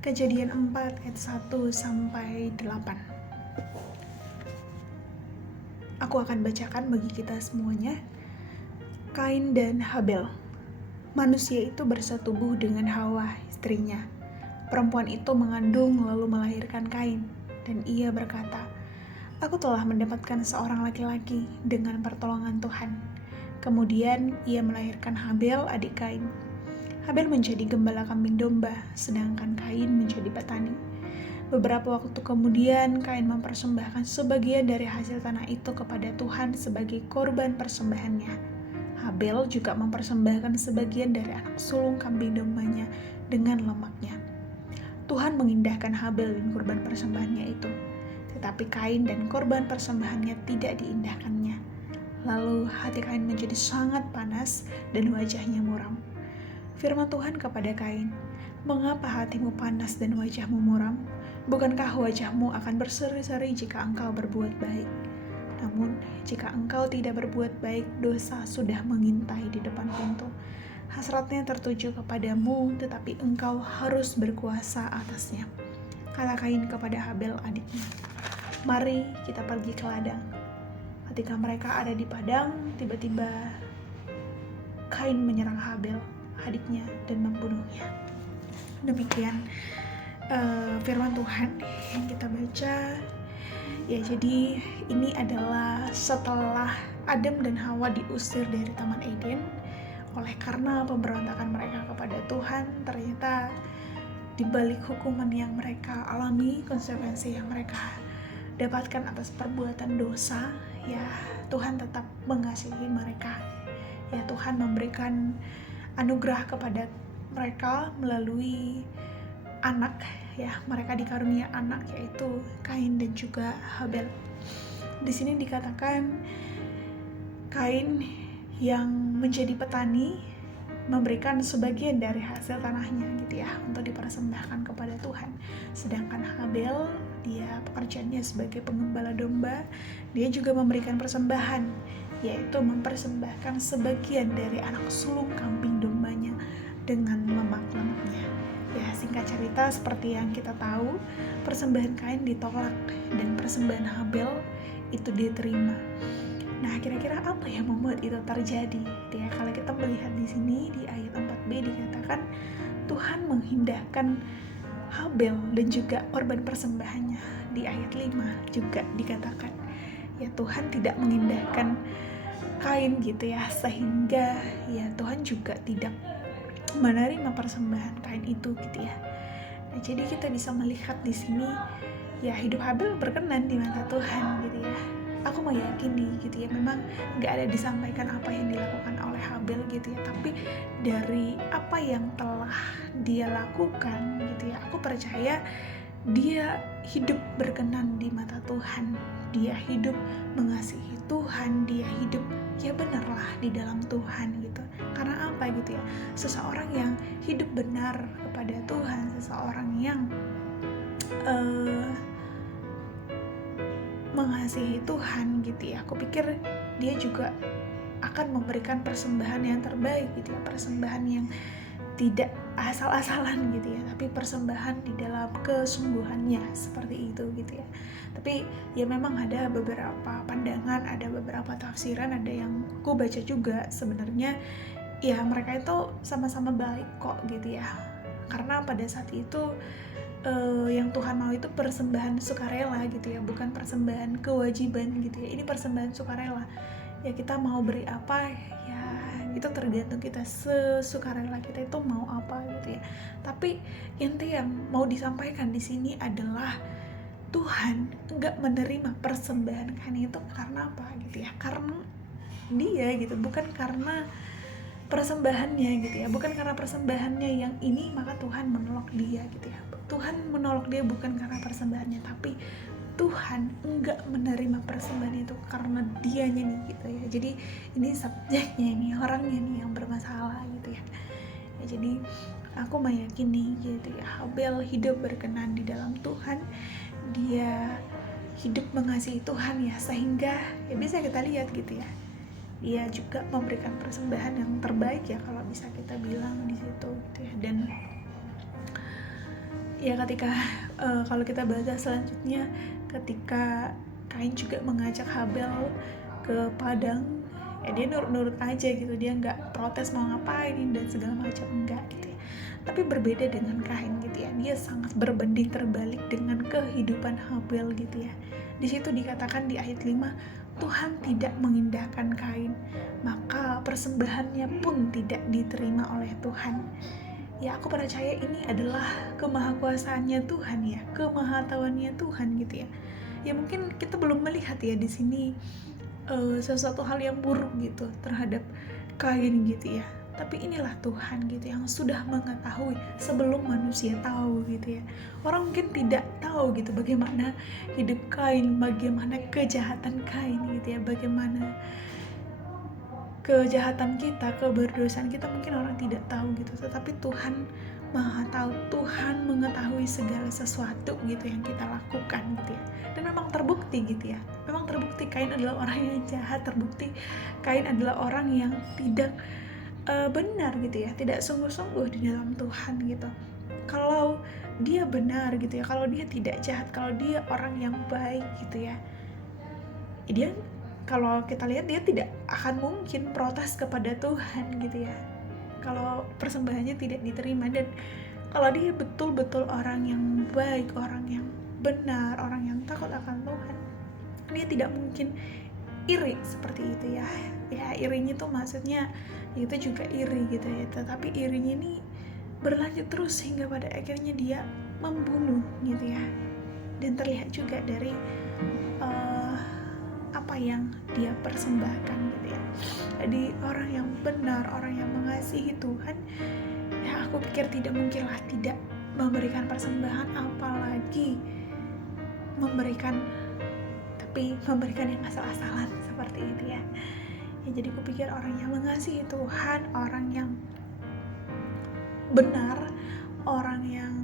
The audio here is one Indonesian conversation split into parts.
Kejadian 4 ayat 1 sampai 8. Aku akan bacakan bagi kita semuanya. Kain dan Habel. Manusia itu bersetubuh dengan Hawa, istrinya. Perempuan itu mengandung lalu melahirkan Kain, dan ia berkata, "Aku telah mendapatkan seorang laki-laki dengan pertolongan Tuhan." Kemudian ia melahirkan Habel, adik Kain. Habel menjadi gembala kambing domba, sedangkan Kain menjadi petani. Beberapa waktu kemudian, Kain mempersembahkan sebagian dari hasil tanah itu kepada Tuhan sebagai korban persembahannya. Habel juga mempersembahkan sebagian dari anak sulung kambing dombanya dengan lemaknya. Tuhan mengindahkan Habel dan korban persembahannya itu, tetapi Kain dan korban persembahannya tidak diindahkannya. Lalu hati Kain menjadi sangat panas dan wajahnya muram. Firman Tuhan kepada Kain, "Mengapa hatimu panas dan wajahmu muram? Bukankah wajahmu akan berseri-seri jika engkau berbuat baik? Namun, jika engkau tidak berbuat baik, dosa sudah mengintai di depan pintu. Hasratnya tertuju kepadamu, tetapi engkau harus berkuasa atasnya." Kata Kain kepada Habel adiknya, "Mari kita pergi ke ladang." Ketika mereka ada di padang, tiba-tiba Kain menyerang Habel, adiknya, dan membunuhnya. Demikian firman Tuhan yang kita baca. Ya, jadi ini adalah setelah Adam dan Hawa diusir dari Taman Eden oleh karena pemberontakan mereka kepada Tuhan. Ternyata di balik hukuman yang mereka alami, konsekuensi yang mereka dapatkan atas perbuatan dosa, ya Tuhan tetap mengasihi mereka. Ya, Tuhan memberikan anugerah kepada mereka melalui anak, ya mereka dikarunia anak, yaitu Kain dan juga Habel. Di sini dikatakan Kain yang menjadi petani memberikan sebagian dari hasil tanahnya gitu ya untuk dipersembahkan kepada Tuhan. Sedangkan Habel, dia pekerjaannya sebagai pengembala domba, dia juga memberikan persembahan, yaitu mempersembahkan sebagian dari anak sulung kambing dombanya dengan lemak-lemaknya. Ya, singkat cerita seperti yang kita tahu, persembahan Kain ditolak dan persembahan Habel itu diterima. Nah, kira-kira apa yang membuat itu terjadi? Ya, kalau kita melihat di sini di ayat 4b dikatakan Tuhan mengindahkan Habel dan juga korban persembahannya. Di ayat 5 juga dikatakan ya Tuhan tidak mengindahkan Kain gitu ya, sehingga ya Tuhan juga tidak menerima persembahan Kain itu gitu ya. Nah, jadi kita bisa melihat di sini ya hidup Habel berkenan di mata Tuhan gitu ya. Aku meyakini gitu ya, memang nggak ada disampaikan apa yang dilakukan oleh Habel gitu ya, tapi dari apa yang telah dia lakukan gitu ya, aku percaya dia hidup berkenan di mata Tuhan. Dia hidup mengasihi Tuhan, dia hidup ya benarlah di dalam Tuhan gitu. Karena apa gitu ya, seseorang yang hidup benar kepada Tuhan, seseorang yang mengasihi Tuhan gitu ya, aku pikir dia juga akan memberikan persembahan yang terbaik gitu ya, persembahan yang tidak asal-asalan gitu ya, tapi persembahan di dalam kesungguhannya seperti itu gitu ya. Tapi ya memang ada beberapa pandangan, ada beberapa tafsiran, ada yang aku baca juga sebenarnya ya mereka itu sama-sama baik kok gitu ya, karena pada saat itu yang Tuhan mau itu persembahan sukarela gitu ya, bukan persembahan kewajiban gitu ya. Ini persembahan sukarela. Ya kita mau beri apa ya itu tergantung kita, sesukarela kita itu mau apa gitu ya. Tapi inti yang mau disampaikan di sini adalah Tuhan enggak menerima persembahan kan itu karena apa gitu ya, karena dia gitu, bukan karena persembahannya gitu ya, bukan karena persembahannya yang ini maka Tuhan menolak dia gitu ya. Tuhan menolak dia bukan karena persembahannya, tapi Tuhan enggak menerima persembahan itu karena dianya nih gitu ya. Jadi ini subjeknya, ini orangnya nih yang bermasalah gitu ya. Ya jadi aku meyakini gitu ya, Habel hidup berkenan di dalam Tuhan, dia hidup mengasihi Tuhan ya, sehingga ya bisa kita lihat gitu ya, dia juga memberikan persembahan yang terbaik ya kalau bisa kita bilang di situ gitu ya. Dan Ya ketika kalau kita baca selanjutnya, ketika Kain juga mengajak Habel ke padang, ya dia nurut-nurut aja gitu, dia nggak protes mau ngapain dan segala macam, enggak gitu ya. Tapi berbeda dengan Kain gitu ya, dia sangat berbanding terbalik dengan kehidupan Habel gitu ya. Di situ dikatakan di ayat 5, Tuhan tidak mengindahkan Kain, maka persembahannya pun tidak diterima oleh Tuhan. Ya aku percaya ini adalah kemahakuasaannya Tuhan ya, kemahatauannya Tuhan gitu ya. Ya mungkin kita belum melihat ya di sini sesuatu hal yang buruk gitu terhadap Kain gitu ya. Tapi inilah Tuhan gitu yang sudah mengetahui sebelum manusia tahu gitu ya. Orang mungkin tidak tahu gitu bagaimana hidup Kain, bagaimana kejahatan Kain gitu ya, bagaimana kejahatan kita, keberdosaan kita, mungkin orang tidak tahu gitu, tetapi Tuhan Maha tahu, Tuhan mengetahui segala sesuatu gitu yang kita lakukan gitu ya. Dan memang terbukti gitu ya, memang terbukti Kain adalah orang yang jahat, terbukti Kain adalah orang yang tidak benar gitu ya, tidak sungguh-sungguh di dalam Tuhan gitu. Kalau dia benar gitu ya, kalau dia tidak jahat, kalau dia orang yang baik gitu ya, dia kalau kita lihat dia tidak akan mungkin protes kepada Tuhan gitu ya kalau persembahannya tidak diterima. Dan kalau dia betul-betul orang yang baik, orang yang benar, orang yang takut akan Tuhan, dia tidak mungkin iri seperti itu ya. Ya irinya tuh maksudnya itu juga iri gitu ya, tetapi irinya ini berlanjut terus hingga pada akhirnya dia membunuh gitu ya. Dan terlihat juga dari apa yang dia persembahkan gitu ya. Jadi orang yang benar, orang yang mengasihi Tuhan, ya aku pikir tidak mungkinlah tidak memberikan persembahan, apalagi memberikan yang asal-asalan seperti itu ya. Ya jadi aku pikir orang yang mengasihi Tuhan, orang yang benar, orang yang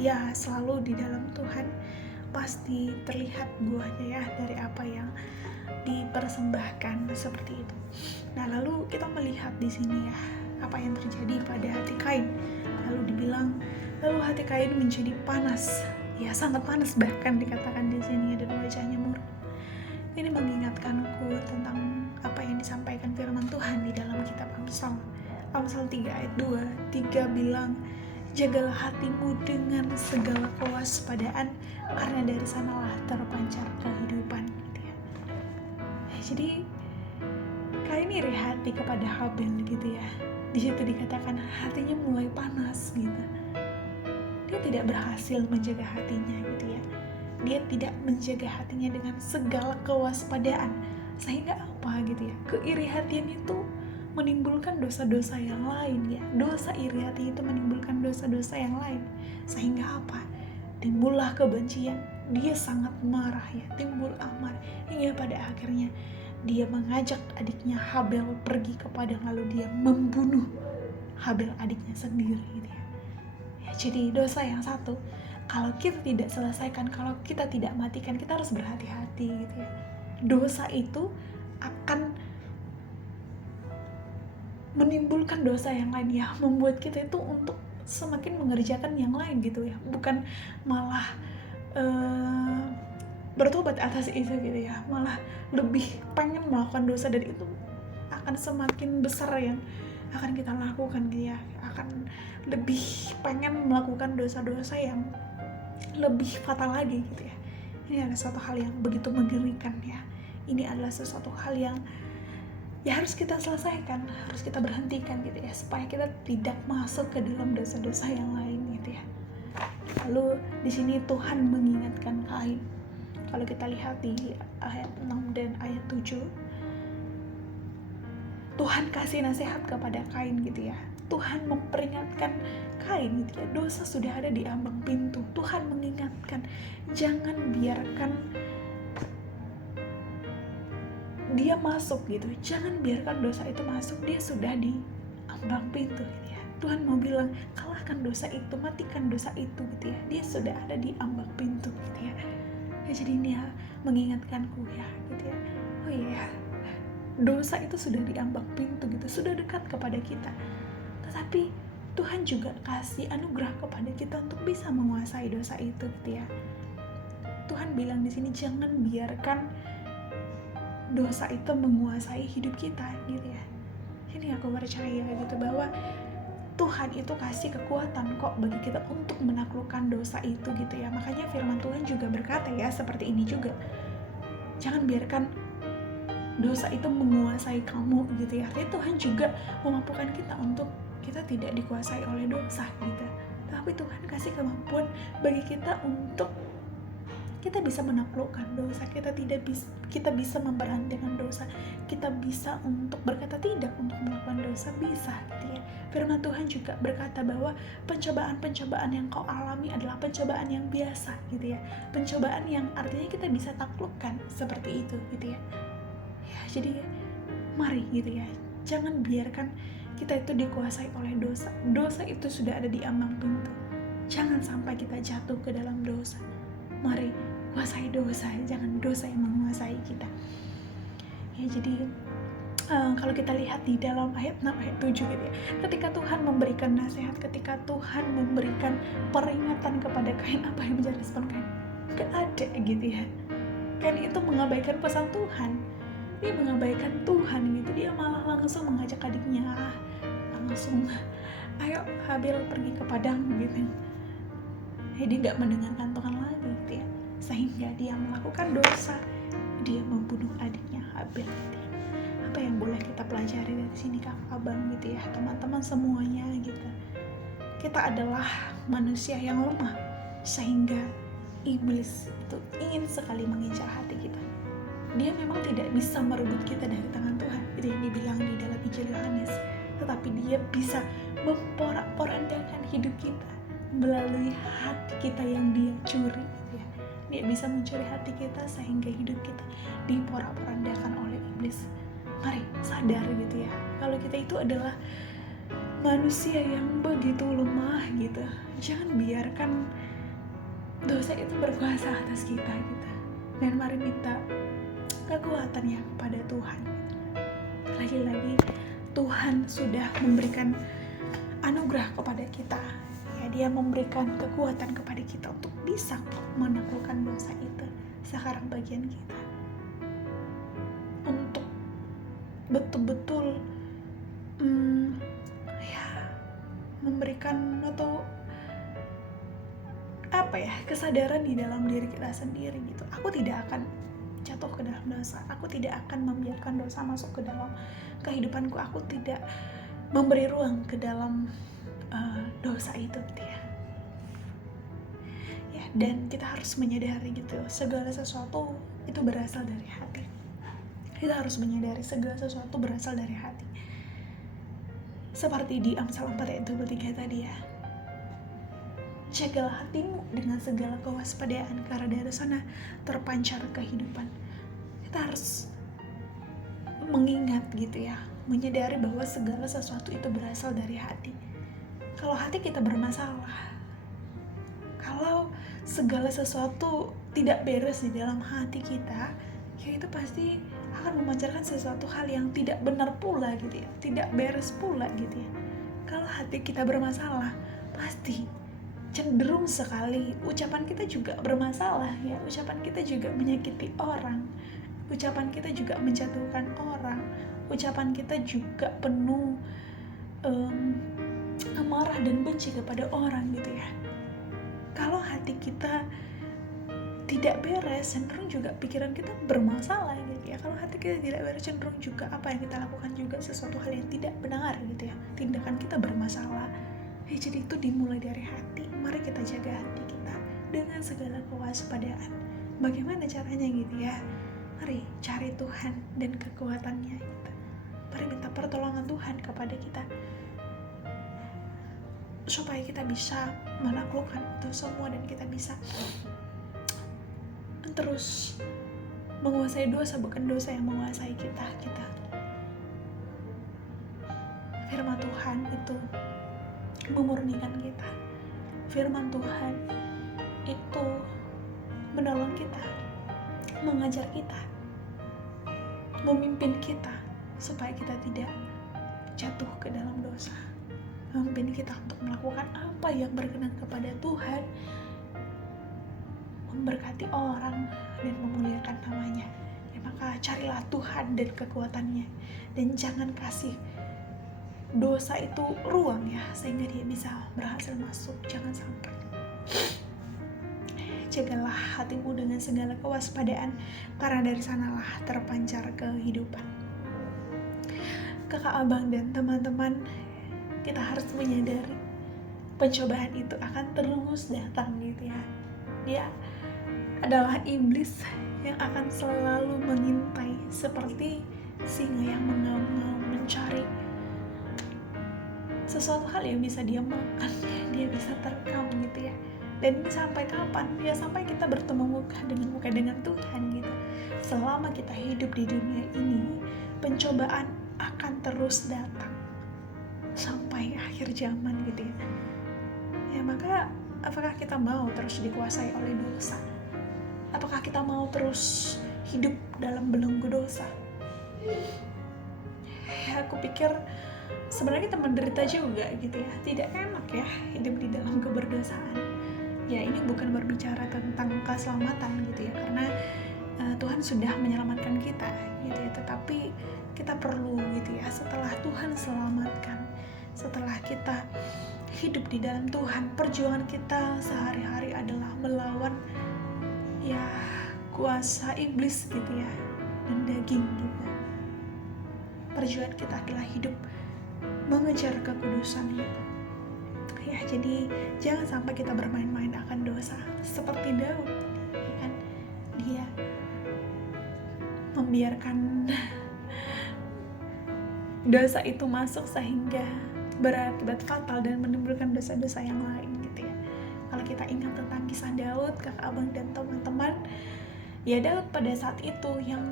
ya selalu di dalam Tuhan, pasti terlihat buahnya ya dari apa yang dipersembahkan seperti itu. Nah, lalu kita melihat di sini ya apa yang terjadi pada hati Kain. Lalu dibilang, lalu hati Kain menjadi panas. Ya, sangat panas bahkan dikatakan di sini, dan wajahnya murung. Ini mengingatkanku tentang apa yang disampaikan firman Tuhan di dalam kitab Amsal. Amsal 3 ayat 2, 3 bilang, jagalah hatimu dengan segala kewaspadaan, karena dari sanalah terpancar kehidupan gitu ya. Jadi Kain iri hati kepada Habel gitu ya. Di situ dikatakan hatinya mulai panas gitu. Dia tidak berhasil menjaga hatinya gitu ya. Dia tidak menjaga hatinya dengan segala kewaspadaan, sehingga apa gitu ya, keiri hatian itu menimbulkan dosa-dosa yang lain ya. Dosa iri hati itu menimbulkan dosa-dosa yang lain, sehingga apa? Timbullah kebencian. Dia sangat marah ya, timbul amarah, hingga pada akhirnya dia mengajak adiknya Habel pergi ke padang, lalu dia membunuh Habel adiknya sendiri gitu ya. Ya, jadi dosa yang satu, kalau kita tidak selesaikan, kalau kita tidak matikan, kita harus berhati-hati gitu ya. Dosa itu akan menimbulkan dosa yang lain ya, membuat kita itu untuk semakin mengerjakan yang lain gitu ya, bukan malah bertobat atas itu gitu ya, malah lebih pengen melakukan dosa, dan itu akan semakin besar yang akan kita lakukan gitu ya, akan lebih pengen melakukan dosa-dosa yang lebih fatal lagi gitu ya. Ini adalah suatu hal yang begitu mengerikan ya. Ini adalah sesuatu hal yang ya harus kita selesaikan, harus kita berhentikan gitu ya, supaya kita tidak masuk ke dalam dosa-dosa yang lain gitu ya. Lalu di sini Tuhan mengingatkan Kain. Kalau kita lihat di ayat 6 dan ayat 7, Tuhan kasih nasihat kepada Kain gitu ya. Tuhan memperingatkan Kain gitu ya, dosa sudah ada di ambang pintu. Tuhan mengingatkan, jangan biarkan dia masuk gitu, jangan biarkan dosa itu masuk, dia sudah di ambang pintu gitu ya. Tuhan mau bilang, kalahkan dosa itu, matikan dosa itu gitu ya, dia sudah ada di ambang pintu gitu ya. Ya jadi ini ya mengingatkanku ya gitu ya, oh iya, dosa itu sudah di ambang pintu gitu, sudah dekat kepada kita, tetapi Tuhan juga kasih anugerah kepada kita untuk bisa menguasai dosa itu gitu ya. Tuhan bilang di sini jangan biarkan dosa itu menguasai hidup kita gitu ya. Ini aku percaya gitu bahwa Tuhan itu kasih kekuatan kok bagi kita untuk menaklukkan dosa itu gitu ya. Makanya firman Tuhan juga berkata ya seperti ini juga. Jangan biarkan dosa itu menguasai kamu gitu ya. Tapi Tuhan juga memampukan kita untuk kita tidak dikuasai oleh dosa gitu. Tapi Tuhan kasih kemampuan bagi kita untuk kita bisa menaklukkan dosa, kita bisa memberani dengan dosa, kita bisa untuk berkata tidak untuk melakukan dosa, bisa gitu ya. Firman Tuhan juga berkata bahwa pencobaan-pencobaan yang kau alami adalah pencobaan yang biasa gitu ya, pencobaan yang artinya kita bisa taklukkan seperti itu gitu ya. Ya jadi mari gitu ya, jangan biarkan kita itu dikuasai oleh dosa. Dosa itu sudah ada di ambang pintu, jangan sampai kita jatuh ke dalam dosa. Mari kuasai dosa, jangan dosa yang menguasai kita. Ya jadi kalau kita lihat di dalam ayat 6 ayat 7 gitu ya, ketika Tuhan memberikan nasihat, ketika Tuhan memberikan peringatan kepada Kain, apa yang menjadi respon Kain? Gak ada gitu ya. Kain itu mengabaikan pesan Tuhan, dia mengabaikan Tuhan gitu, dia malah langsung mengajak adiknya langsung ayo Habil pergi ke padang gitu. Dia gak mendengarkan Tuhan lagi gitu ya, sehingga dia melakukan dosa, dia membunuh adiknya Habil gitu ya. Apa yang boleh kita pelajari dari sini kakak abang gitu ya, teman-teman semuanya gitu. Kita adalah manusia yang lemah, sehingga iblis itu ingin sekali mengincar hati kita. Dia memang tidak bisa merebut kita dari tangan Tuhan, itu yang dibilang di dalam Injil Yohanes. Tetapi dia bisa memporak-porandakan hidup kita melalui hati kita yang dia curi gitu ya. Dia bisa mencuri hati kita sehingga hidup kita diporak-porandakan oleh iblis. Mari sadar gitu ya, kalau kita itu adalah manusia yang begitu lemah gitu. Jangan biarkan dosa itu berkuasa atas kita gitu. Dan mari minta kekuatannya kepada Tuhan. Lagi-lagi Tuhan sudah memberikan anugerah kepada kita. Ya, dia memberikan kekuatan kepada kita untuk bisa menaklukkan dosa itu. Sekarang bagian kita untuk betul-betul memberikan atau kesadaran di dalam diri kita sendiri gitu. Aku tidak akan jatuh ke dalam dosa, aku tidak akan membiarkan dosa masuk ke dalam kehidupanku, aku tidak memberi ruang ke dalam dosa itu gitu ya. Ya, dan kita harus menyadari gitu, segala sesuatu itu berasal dari hati. Kita harus menyadari segala sesuatu berasal dari hati. Seperti di Amsal 4 ayat 23 tadi ya. Jagalah hatimu dengan segala kewaspadaan, karena dari sana terpancar kehidupan. Kita harus mengingat gitu ya, menyadari bahwa segala sesuatu itu berasal dari hati. Kalau hati kita bermasalah, kalau segala sesuatu tidak beres di dalam hati kita, ya itu pasti akan memancarkan sesuatu hal yang tidak benar pula gitu ya, tidak beres pula gitu ya. Kalau hati kita bermasalah, pasti cenderung sekali ucapan kita juga bermasalah ya, ucapan kita juga menyakiti orang, ucapan kita juga menjatuhkan orang, ucapan kita juga penuh amarah dan benci kepada orang gitu ya. Kalau hati kita tidak beres, cenderung juga pikiran kita bermasalah gitu ya. Kalau hati kita tidak beres, cenderung juga apa yang kita lakukan juga sesuatu hal yang tidak benar gitu ya, tindakan kita bermasalah. Jadi itu dimulai dari hati. Mari kita jaga hati kita dengan segala kewaspadaan. Bagaimana caranya gitu ya? Mari cari Tuhan dan kekuatannya gitu. Mari minta pertolongan Tuhan kepada kita supaya kita bisa menaklukkan itu semua dan kita bisa terus menguasai dosa, bukan dosa yang menguasai kita. Firman Tuhan itu memurnikan kita. Firman Tuhan itu menolong kita, mengajar kita, memimpin kita supaya kita tidak jatuh ke dalam dosa. memimpin kita untuk melakukan apa yang berkenan kepada Tuhan, memberkati orang dan memuliakan namanya. Ya, maka carilah Tuhan dan kekuatannya, dan jangan kasih dosa itu ruang ya, sehingga dia bisa berhasil masuk. Jangan sampai. Jagalah hatimu dengan segala kewaspadaan, karena dari sanalah terpancar kehidupan. Kakak, abang, dan teman-teman, kita harus menyadari pencobaan itu akan terus datang gitu ya. Dia adalah iblis yang akan selalu mengintai, seperti singa yang mengaum-ngaum mencari sesuatu hal yang bisa dia makan, dia bisa terkam gitu ya. Dan sampai kapan? Ya sampai kita bertemu muka dengan Tuhan gitu. Selama kita hidup di dunia ini, pencobaan akan terus datang sampai akhir zaman gitu ya. Ya maka apakah kita mau terus dikuasai oleh dosa? Apakah kita mau terus hidup dalam belenggu dosa? Ya aku pikir sebenarnya kita menderita juga gitu ya. Tidak enak ya hidup di dalam keberdosaan. Ya ini bukan berbicara tentang keselamatan gitu ya, karena Tuhan sudah menyelamatkan kita gitu ya. Tetapi kita perlu gitu ya, setelah Tuhan selamatkan, setelah kita hidup di dalam Tuhan, perjuangan kita sehari-hari adalah melawan ya kuasa iblis gitu ya, dan daging gitu. Perjuangan kita adalah hidup mengejar kekudusan gitu. Ya, jadi jangan sampai kita bermain-main akan dosa seperti Daud, ya kan? Dia membiarkan dosa itu masuk sehingga berakibat fatal dan menimbulkan dosa-dosa yang lain gitu ya. Kalau kita ingat tentang kisah Daud, kakak, abang, dan teman-teman, ya Daud pada saat itu yang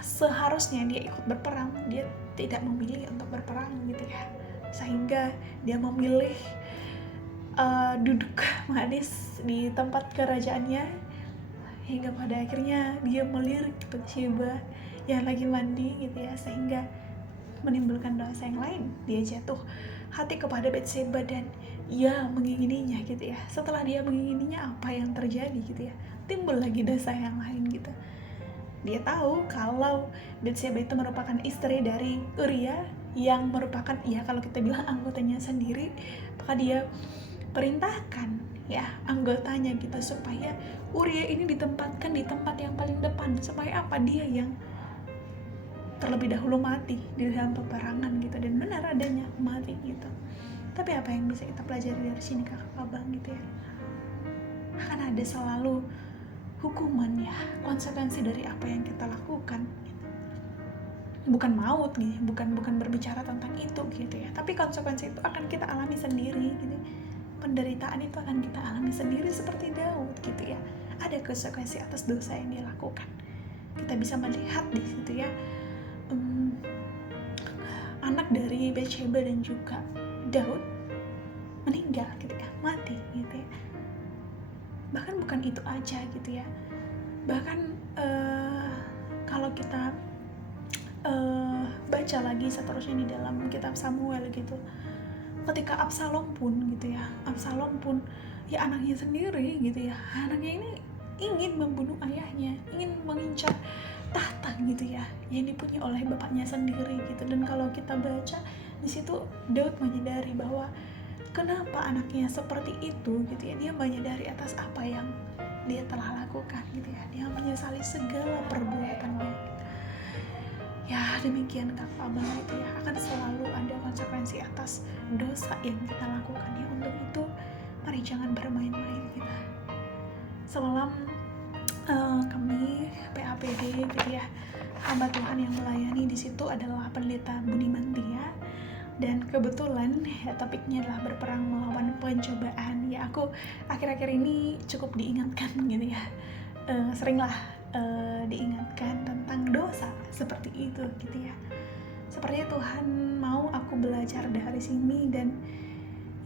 seharusnya dia ikut berperang, dia tidak memilih untuk berperang gitu ya, sehingga dia memilih duduk manis di tempat kerajaannya, hingga pada akhirnya dia melirik Batsheba yang lagi mandi gitu ya, sehingga menimbulkan dosa yang lain. Dia jatuh hati kepada Batsheba dan ia mengingininya gitu ya. Setelah dia mengingininya, apa yang terjadi gitu ya? Timbul lagi dosa yang lain gitu. Dia tahu kalau Batsheba itu merupakan istri dari Uria, yang merupakan ya kalau kita bilang anggotanya sendiri, maka dia perintahkan ya anggotanya gitu supaya Uria ini ditempatkan di tempat yang paling depan, supaya apa? Dia yang terlebih dahulu mati di dalam peperangan gitu. Dan benar adanya mati gitu. Tapi apa yang bisa kita pelajari dari sini kakak, abang gitu ya? Akan ada selalu hukuman ya, konsekuensi dari apa yang kita lakukan gitu. Bukan maut gitu, bukan berbicara tentang itu gitu ya, tapi konsekuensi itu akan kita alami sendiri gitu. Penderitaan itu akan kita alami sendiri seperti Daud gitu ya. Ada konsekuensi atas dosa yang dia lakukan. Kita bisa melihat di situ ya, anak dari Batsheba dan juga Daud meninggal gitu ya, mati gitu ya. Bahkan bukan itu aja gitu ya, bahkan kalau kita baca lagi seterusnya di dalam kitab Samuel gitu, ketika Absalom pun gitu ya, Absalom pun ya anaknya sendiri gitu ya, anaknya ini ingin membunuh ayahnya, ingin mengincar tahta gitu ya, yang dipunyai oleh bapaknya sendiri gitu. Dan kalau kita baca di situ, Daud menyadari bahwa kenapa anaknya seperti itu gitu ya, dia menyadari atas apa yang dia telah lakukan gitu ya, dia menyesali segala perbuatannya gitu. Ya demikian kakak, abang gitu ya, akan selalu ada konsekuensi atas dosa yang kita lakukan ya. Untuk itu mari jangan bermain-main gitu. Semalam kami PAPD gitu ya, hamba Tuhan yang melayani di situ adalah pendeta Budiman Tia, dan kebetulan ya, topiknya adalah berperang melawan pencobaan. Ya aku akhir-akhir ini cukup diingatkan gitu ya, seringlah diingatkan tentang dosa seperti itu gitu ya. Sepertinya Tuhan mau aku belajar dari sini, dan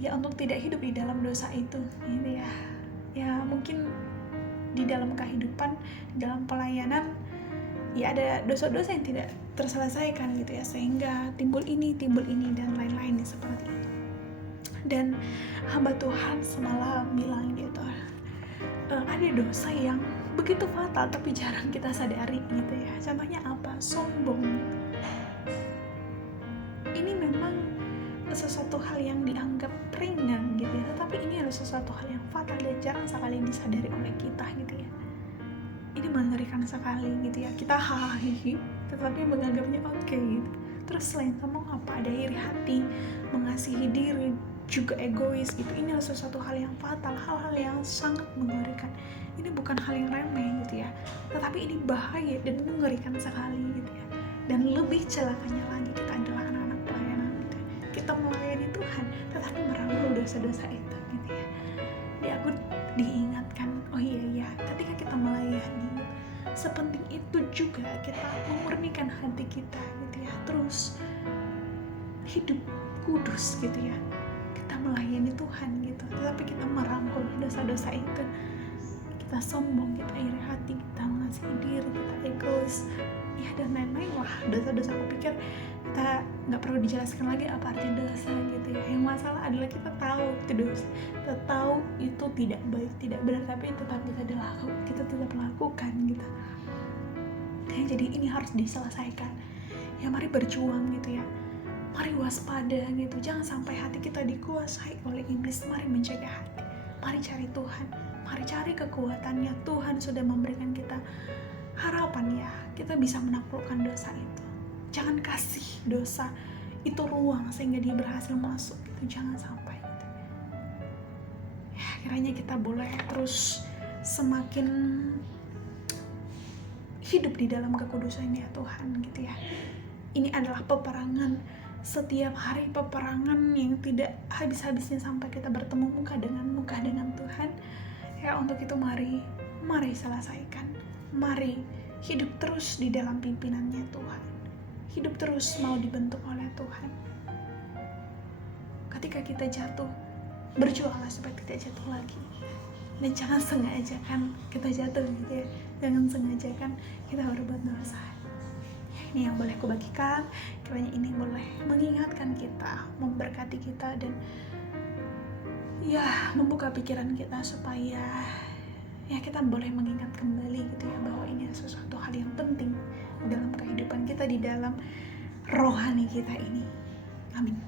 ya untuk tidak hidup di dalam dosa itu gitu ya. Ya mungkin di dalam kehidupan, di dalam pelayanan ya ada dosa-dosa yang tidak terselesaikan gitu ya, sehingga timbul ini dan lain-lain seperti itu. Dan hamba Tuhan semalam bilang gitu, ada dosa yang begitu fatal tapi jarang kita sadari gitu ya. Contohnya apa? Sombong. Ini memang sesuatu hal yang dianggap ringan gitu ya, tetapi ini adalah sesuatu hal yang fatal dan jarang sekali disadari oleh kita gitu ya. Ini mengerikan sekali gitu ya. Kita hahaha tetapi menganggapnya oke gitu. Terus selain sombong apa? Ada iri hati, mengasihi diri, juga egois gitu. Ini adalah sesuatu hal yang fatal, hal-hal yang sangat mengerikan. Ini bukan hal yang remeh gitu ya, tetapi ini bahaya dan mengerikan sekali gitu ya. Dan lebih celakanya lagi, kita adalah anak-anak pelayanan gitu ya. Kita melayani Tuhan tetapi merangkul dosa-dosa itu gitu ya. Jadi aku diingatkan, oh iya ketika kita melayani, sepenting itu juga kita memurnikan hati kita gitu ya, terus hidup kudus gitu ya. Kita melayani Tuhan gitu, tetapi kita merangkul dosa-dosa itu. Kita sombong, kita iri hati, kita mengasihi diri, kita egois, ya dan lain-lain. Wah, dosa-dosa aku pikir kita nggak perlu dijelaskan lagi apa arti dosa gitu ya. Yang masalah adalah kita tahu itu dosa, kita tahu itu tidak baik, tidak benar, tapi tetap kita tetap lakukan gitu. Ya, jadi ini harus diselesaikan. Ya mari berjuang gitu ya. Mari waspada gitu. Jangan sampai hati kita dikuasai oleh iblis. Mari menjaga hati. Mari cari Tuhan. Mari cari kekuatannya. Tuhan sudah memberikan kita harapan ya. Kita bisa menaklukkan dosa itu. Jangan kasih dosa itu ruang sehingga dia berhasil masuk. Itu jangan sampai gitu. Ya, kiranya kita boleh terus semakin hidup di dalam kekudusan ya Tuhan gitu ya. Ini adalah peperangan setiap hari, peperangan yang tidak habis-habisnya sampai kita bertemu muka dengan Tuhan. Ya untuk itu mari selesaikan. Mari hidup terus di dalam pimpinannya Tuhan. Hidup terus mau dibentuk oleh Tuhan. Ketika kita jatuh, berjuanglah supaya tidak jatuh lagi. Dan jangan sengaja kan kita jatuh gitu ya. Jangan sengaja kan kita berbuat dosa. Ini yang boleh aku bagikan, kiranya ini boleh mengingatkan kita, memberkati kita, dan ya membuka pikiran kita supaya ya kita boleh mengingat kembali gitu ya, bahwa ini sesuatu hal yang penting dalam kehidupan kita, di dalam rohani kita ini. Amin.